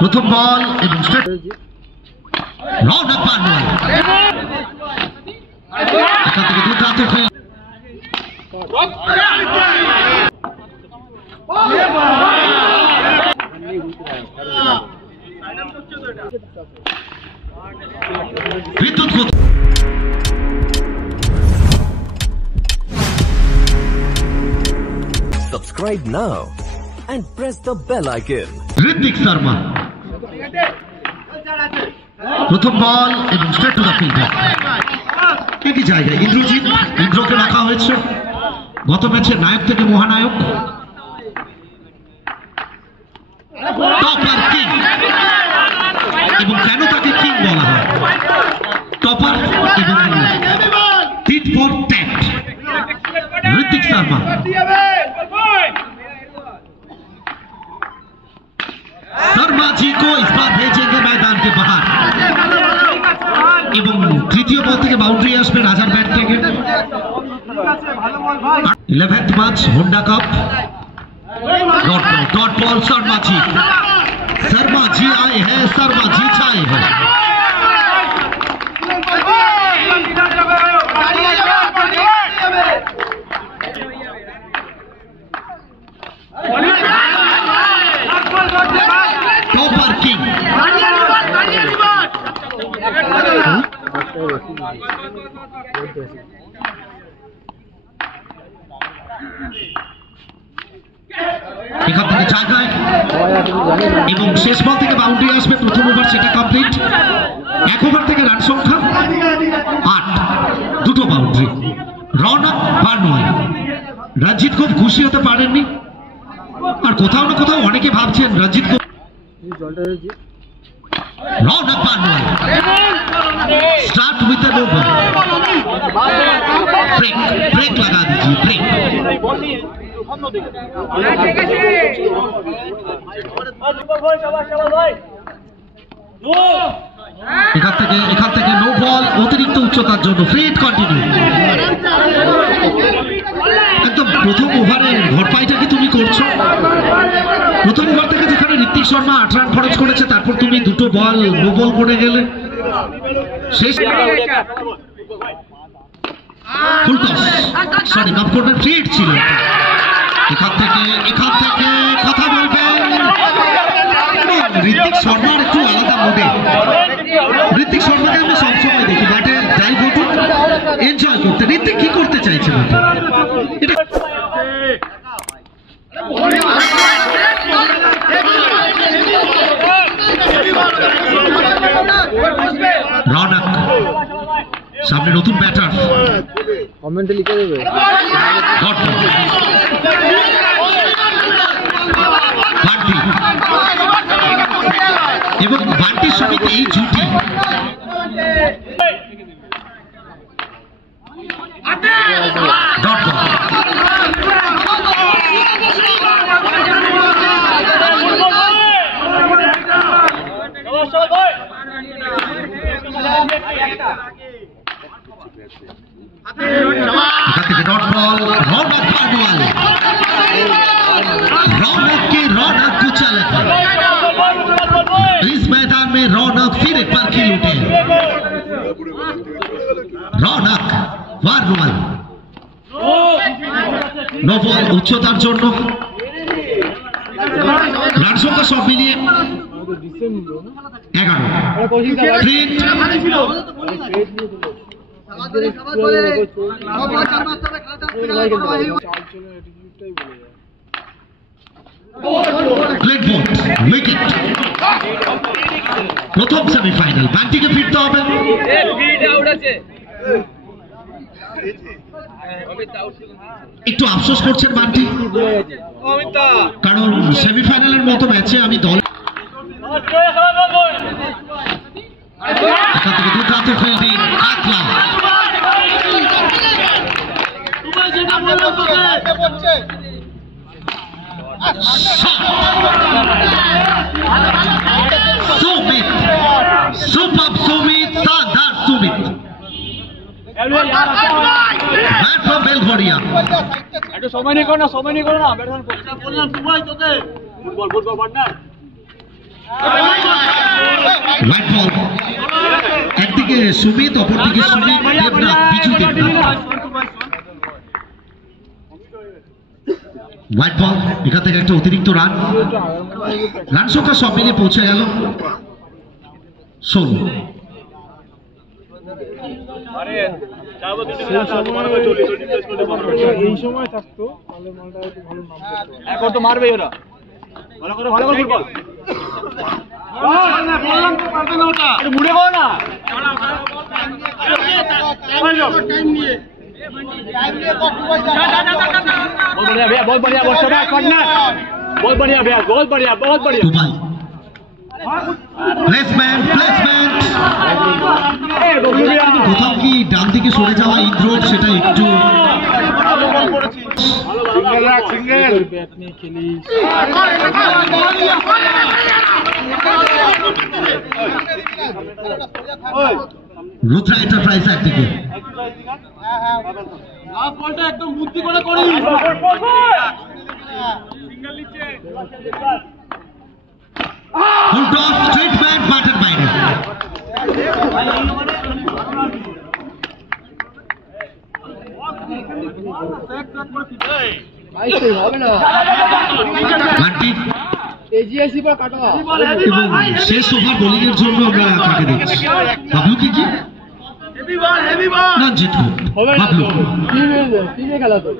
প্রথম বল এবং স্ট্রেট রওনক পারওয়াল এখান থেকে দুর্দান্ত ফিল্ড বিদ্যুৎ Subscribe now and press the bell icon. Hrithik Sharma প্রথম বল এবং স্ট্রেট টু দ্য ফিল্ডার একই জায়গায় ইন্দ্রকে রাখা হয়েছে গত ম্যাচে নায়ক থেকে মহানায়ক টপার কিং এবং কেন তাকে কিং বলা হয় টপার এবং tit for tat Ritwik Sharma Sharma ji को इस बार भेजेंगे मैदान के बाहर এবং তৃতীয় বল থেকে বাউন্ডারি আসবে রাজার ব্যাট থেকে 11th match Honda cup dot ball Sharma ji आए हैं शर्मा जी छाए हैं टॉपर किंग এখান থেকে জায়গায় এবং শেষ বল থেকে বাউন্ডারি আসবে প্রথম ওভার সেটা কমপ্লিট এক ওভার থেকে রান সংখ্যা 8 দুটো বাউন্ডারি রওনক পারওয়াল রঞ্জিত খুব খুশি হতে পারেননি আর কোথাও না কোথাও অনেকে ভাবছেন Ranjit Raunak Parwal start with the no ball brake लगा दीजिए ब्रेक এখান থেকে নো বল অতিরিক্ত উচ্চতার জন্য ফ্রিট কন্টিনিউ একদম প্রথম ওভারে ঘরপাইটা কি তুমি করছো প্রথম ওভার থেকে যেখানে ঋত্বিক শর্মা 8 রান খরচ করেছে তারপর তুমি দুটো বল নো বল করে গেলে শেষ ফুল টস সরি কাপ করবেন ফ্রিট ছিল এখান থেকে কথা বলবেন ঋত্বিক শর্মার একটু আলাদা মুডে ঋত্বিক শর্মাকে আমি সবসময় দেখি ব্যাটে যাই ঘটুক এনজয় করতে ঋত্বিক কি করতে চাইছে এটা রওনক সামনে নতুন ব্যাটার কমেন্টে লিখে দেবে বান্টি এবং বান্টির সঙ্গে এই জুটি ডট বল डॉट बॉल रौनक पारवाल रौनक की रौनक कुचल इस मैदान में रौनक फिर एक बार खेल उठे रौनक पारवाल नो बॉल उच्चतार জন্য রান সংখ্যা সব মিলিয়ে 11 ফ্রিট প্রথম সেমিফাইনাল বান্টিকে ফিরতে হবে একটু আফসোস করছেন বান্টি কারণ সেমিফাইনালের মতো ম্যাচে আমি দল এখান থেকে দুর্দান্ত ফিল্ডিং আকলা সুমিত সুপার সুমিত শানদার সুমিত ব্যাট ফ্রম বেলঘড়িয়া একটু সময় নিয়ে করো না ব্যাটসম্যান বললাম তোমায় তোকে ফুটবল পার্টনার হোয়াইট বল, একদিকে সুমিত, অপরদিকে সুমিত দেবনাথ, বিজু দেবনাথ। হোয়াইট বল, এখান থেকে একটা অতিরিক্ত রান, রান সংখ্যা সব মিলিয়ে পৌঁছে গেল 16। এই সময় থাকতো তাহলে মালটা একটু ভালো নাম করতো। এখন তো মারবে ওরা, ভালো করে ফুটবল মুড়ে করো না। बहुत बढ़िया बहुत बढ़िया भैया, बहुत बढ़िया बहुत बढ़िया। দুবাই প্লেসমেন্ট, কোথাও কি ডান দিকে সরে যাওয়া ইন্দ্র, সেটা একটু ব্যাট নিয়ে খেলিস। রুদ্রা এন্টারপ্রাইজ একদিকে, বলটা একদম বুদ্ধি করে করি। ফুল টস, স্ট্রেট ব্যাক, ব্যাটের বাইরে। হবে না, রানটি এজিআইসি পর কাটা। এবং শেষ ওভার বোলিং এর জন্য আমরা কাকে দেখছি, বাবলু কি রঞ্জিত বাবলু। টিমে খেলা তো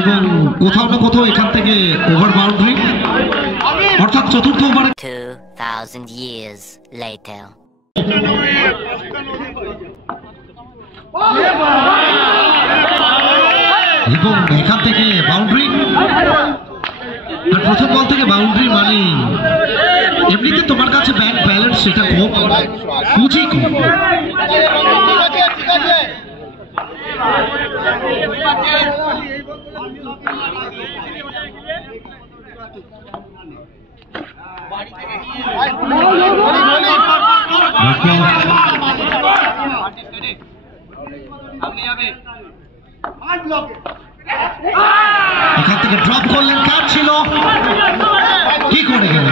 এবং কোথাও না কোথাও এখান থেকে ওভার বাউন্ডারি, অর্থাৎ চতুর্থ ওভারে 2000 years later. এবং এখান থেকে বাউন্ডারি, আর প্রথম বল থেকে বাউন্ডারি মানে এমনিতে তোমার কাছে ব্যাট ব্যালেন্স সেটা কম, পুঁজি কম। এখান থেকে ড্রপ করলেন, ক্যাচ ছিল, কি করে গেল?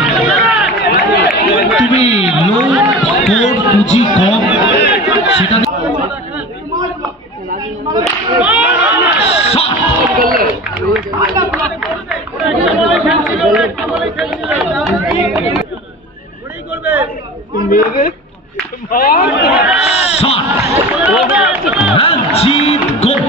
তুমি লো স্কোর, পুঁজি কম, সেটা রঞ্জিত গোপ।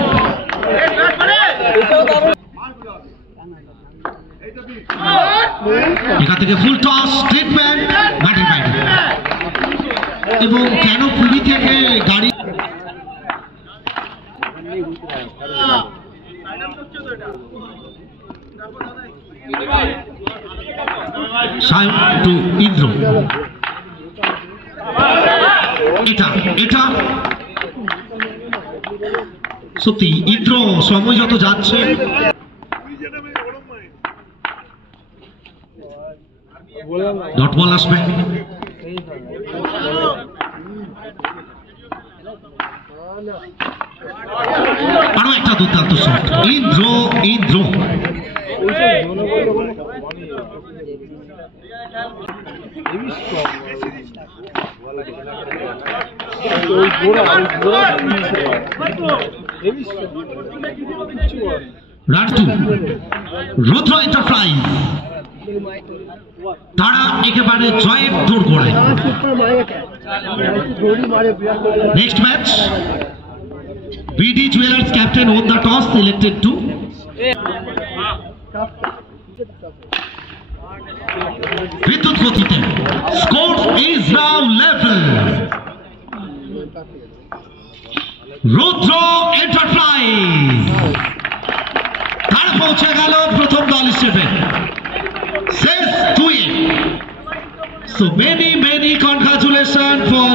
এখান থেকে ফুল টস, স্ট্রেট ব্যাক, ব্যাটের বাইরে। এবং কেন পুরী থেকে গাড়ি টু ইন্দ্র, এটা সত্যি ইন্দ্র সময় যত যাচ্ছে ডট বল আসবে। আরো একটা দুর্দান্ত শট, ইন্দ্র রান টু, রুদ্র এন্টারপ্রাইজ। তারা একেবারে জয়ের দৌড় গড়ায়। सुपर मारेगा क्या थोड़ी मारे Virat Kohli Next match, BD Jewelers captain won the toss, selected to Vidyut Gotite. Score is now level. Rudra Enterprise তারা পৌঁছে গেল প্রথম দল হিসেবে শেষ দুয়ে। So many congratulations for